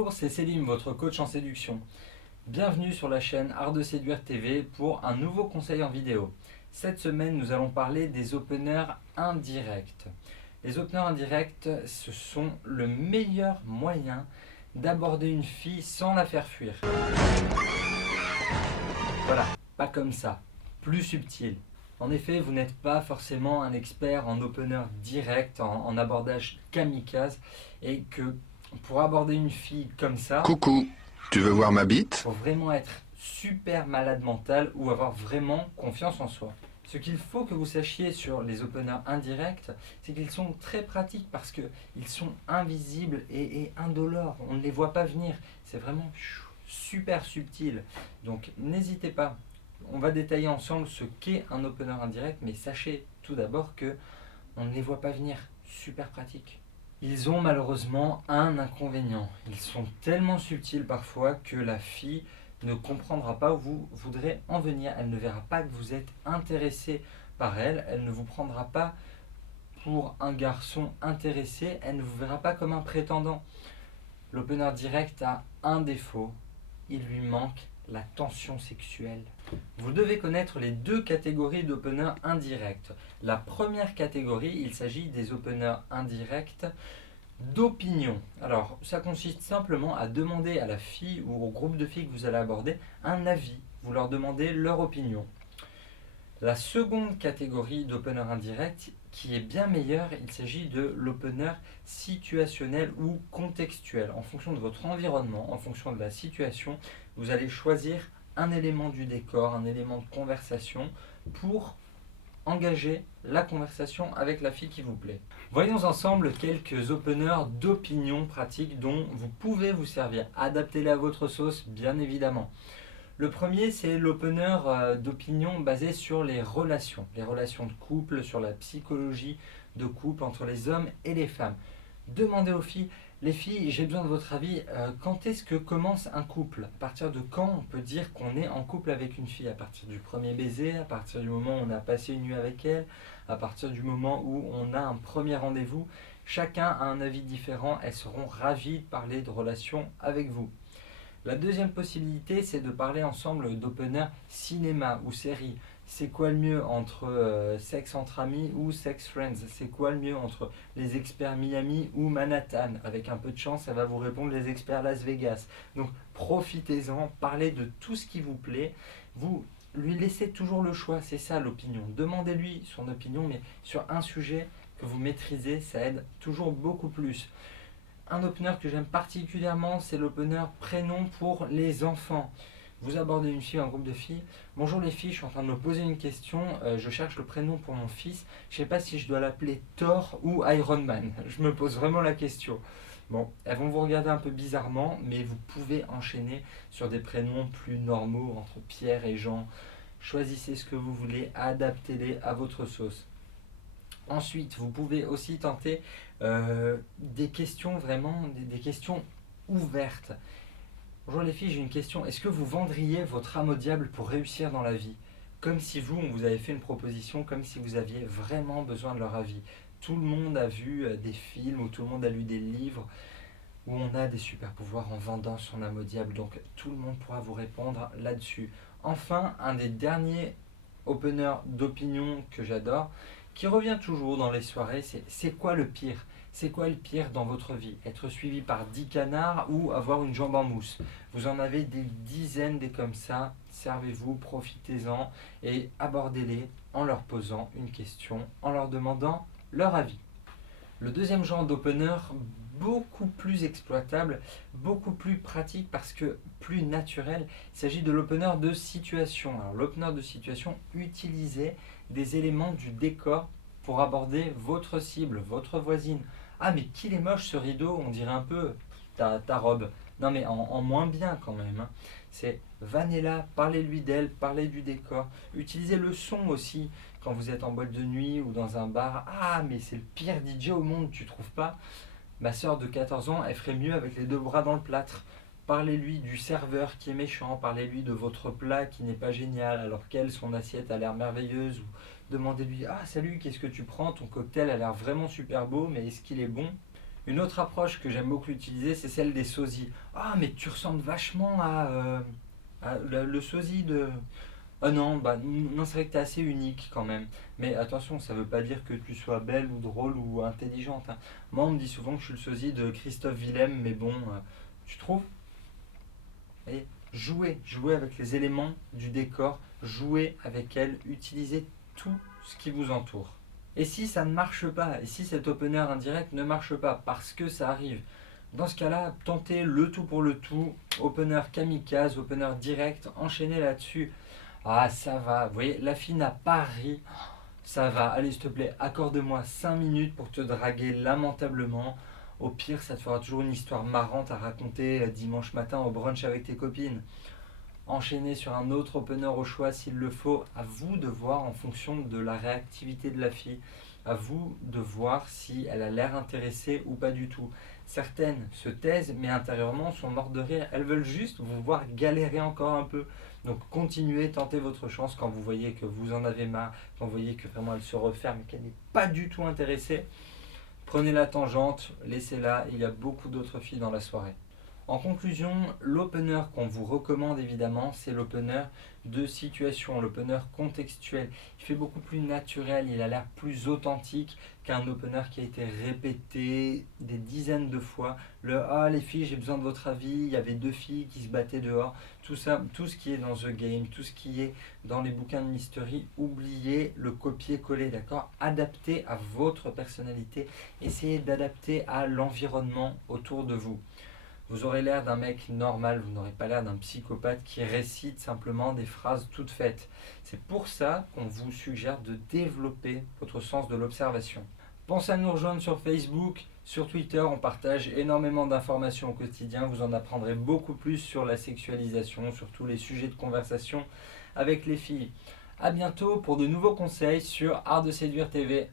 Bonjour, c'est Selim, votre coach en séduction. Bienvenue sur la chaîne Art de Séduire TV pour un nouveau conseil en vidéo. Cette semaine, nous allons parler des openers indirects. Les openers indirects, ce sont le meilleur moyen d'aborder une fille sans la faire fuir. Voilà, pas comme ça, plus subtil. En effet, vous n'êtes pas forcément un expert en opener direct, en abordage kamikaze, et que pour aborder une fille comme ça, Coucou, tu veux voir ma bite? il faut vraiment être super malade mental ou avoir vraiment confiance en soi. Ce qu'il faut que vous sachiez sur les openers indirects, c'est qu'ils sont très pratiques parce qu'ils sont invisibles et indolores. On ne les voit pas venir. C'est vraiment super subtil. Donc n'hésitez pas. On va détailler ensemble ce qu'est un opener indirect, mais sachez tout d'abord que on ne les voit pas venir. Super pratique. Ils ont malheureusement un inconvénient. Ils sont tellement subtils parfois que la fille ne comprendra pas où vous voudrez en venir. Elle ne verra pas que vous êtes intéressé par elle. Elle ne vous prendra pas pour un garçon intéressé. Elle ne vous verra pas comme un prétendant. L'opener direct a un défaut. Il lui manque la tension sexuelle. Vous devez connaître les deux catégories d'openers indirects. La première catégorie, il s'agit des openers indirects d'opinion. Alors, ça consiste simplement à demander à la fille ou au groupe de filles que vous allez aborder un avis. Vous leur demandez leur opinion. La seconde catégorie d'opener indirect, qui est bien meilleure, il s'agit de l'opener situationnel ou contextuel. En fonction de votre environnement, en fonction de la situation, vous allez choisir un élément du décor, un élément de conversation pour engager la conversation avec la fille qui vous plaît. Voyons ensemble quelques openers d'opinion pratiques dont vous pouvez vous servir. Adaptez-les à votre sauce, bien évidemment. Le premier, c'est l'opener d'opinion basé sur les relations de couple, sur la psychologie de couple entre les hommes et les femmes. Demandez aux filles, les filles, j'ai besoin de votre avis, quand est-ce que commence un couple? À partir de quand on peut dire qu'on est en couple avec une fille? À partir du premier baiser, à partir du moment où on a passé une nuit avec elle, à partir du moment où on a un premier rendez-vous? Chacun a un avis différent, elles seront ravies de parler de relations avec vous. La deuxième possibilité, c'est de parler ensemble d'opener cinéma ou série. C'est quoi le mieux entre sexe entre amis ou sex friends? C'est quoi le mieux entre les experts Miami ou Manhattan? Avec un peu de chance, ça va vous répondre les experts Las Vegas. Donc profitez-en, parlez de tout ce qui vous plaît. Vous lui laissez toujours le choix, c'est ça l'opinion. Demandez-lui son opinion, mais sur un sujet que vous maîtrisez, ça aide toujours beaucoup plus. Un opener que j'aime particulièrement, c'est l'opener prénom pour les enfants. Vous abordez une fille, un groupe de filles. Bonjour les filles, je suis en train de me poser une question. Je cherche le prénom pour mon fils. Je ne sais pas si je dois l'appeler Thor ou Iron Man. Je me pose vraiment la question. Bon, elles vont vous regarder un peu bizarrement, mais vous pouvez enchaîner sur des prénoms plus normaux entre Pierre et Jean. Choisissez ce que vous voulez, adaptez-les à votre sauce. Ensuite, vous pouvez aussi tenter des questions vraiment, des questions ouvertes. Bonjour les filles, j'ai une question. Est-ce que vous vendriez votre âme au diable pour réussir dans la vie? Comme si on vous avait fait une proposition, comme si vous aviez vraiment besoin de leur avis. Tout le monde a vu des films ou tout le monde a lu des livres où on a des super pouvoirs en vendant son âme au diable. Donc tout le monde pourra vous répondre là-dessus. Enfin, un des derniers openers d'opinion que j'adore, qui revient toujours dans les soirées, c'est quoi le pire? C'est quoi le pire dans votre vie? Être suivi par 10 canards ou avoir une jambe en mousse? Vous en avez des dizaines des comme ça. Servez-vous, profitez-en et abordez-les en leur posant une question, en leur demandant leur avis. Le deuxième genre d'opener, beaucoup plus exploitable, beaucoup plus pratique parce que plus naturel, il s'agit de l'opener de situation. Alors l'opener de situation, utilisez des éléments du décor pour aborder votre cible, votre voisine. Ah mais qu'il est moche ce rideau, on dirait un peu ta robe. Non mais en moins bien quand même. C'est Vanella, parlez-lui d'elle, parlez du décor. Utilisez le son aussi quand vous êtes en boîte de nuit ou dans un bar. Ah mais c'est le pire DJ au monde, tu trouves pas? Ma soeur de 14 ans, elle ferait mieux avec les deux bras dans le plâtre. Parlez-lui du serveur qui est méchant, parlez-lui de votre plat qui n'est pas génial alors qu'elle, son assiette a l'air merveilleuse. Ou demandez-lui, ah salut, qu'est-ce que tu prends? Ton cocktail a l'air vraiment super beau, mais est-ce qu'il est bon? Une autre approche que j'aime beaucoup utiliser, c'est celle des sosies. Ah, mais tu ressembles vachement à le sosie de... Ah non, non, c'est vrai que t'es assez unique quand même. Mais attention, ça veut pas dire que tu sois belle ou drôle ou intelligente, hein. Moi, on me dit souvent que je suis le sosie de Christophe Willem, mais bon, tu trouves? Et jouez avec les éléments du décor, jouez avec elle, utilisez tout ce qui vous entoure. Et si ça ne marche pas, et si cet opener indirect ne marche pas, parce que ça arrive, dans ce cas-là, tentez le tout pour le tout, opener kamikaze, opener direct, enchaînez là-dessus. Ah, ça va, vous voyez, la fille n'a pas ri, ça va, allez s'il te plaît, accorde-moi 5 minutes pour te draguer lamentablement. Au pire, ça te fera toujours une histoire marrante à raconter dimanche matin au brunch avec tes copines. Enchaîner sur un autre opener au choix s'il le faut. À vous de voir en fonction de la réactivité de la fille. À vous de voir si elle a l'air intéressée ou pas du tout. Certaines se taisent mais intérieurement sont mortes de rire. Elles veulent juste vous voir galérer encore un peu. Donc continuez, tentez votre chance quand vous voyez que vous en avez marre, quand vous voyez que vraiment elle se referme et qu'elle n'est pas du tout intéressée. Prenez la tangente, laissez-la, il y a beaucoup d'autres filles dans la soirée. En conclusion, l'opener qu'on vous recommande évidemment, c'est l'opener de situation, l'opener contextuel. Il fait beaucoup plus naturel, il a l'air plus authentique qu'un opener qui a été répété des dizaines de fois. Le ah les filles, j'ai besoin de votre avis, il y avait 2 filles qui se battaient dehors. Tout ça, tout ce qui est dans The Game, tout ce qui est dans les bouquins de mystery, oubliez le copier-coller, d'accord? Adaptez à votre personnalité, essayez d'adapter à l'environnement autour de vous. Vous aurez l'air d'un mec normal, vous n'aurez pas l'air d'un psychopathe qui récite simplement des phrases toutes faites. C'est pour ça qu'on vous suggère de développer votre sens de l'observation. Pensez à nous rejoindre sur Facebook, sur Twitter, on partage énormément d'informations au quotidien. Vous en apprendrez beaucoup plus sur la sexualisation, sur tous les sujets de conversation avec les filles. A bientôt pour de nouveaux conseils sur Art de Séduire TV.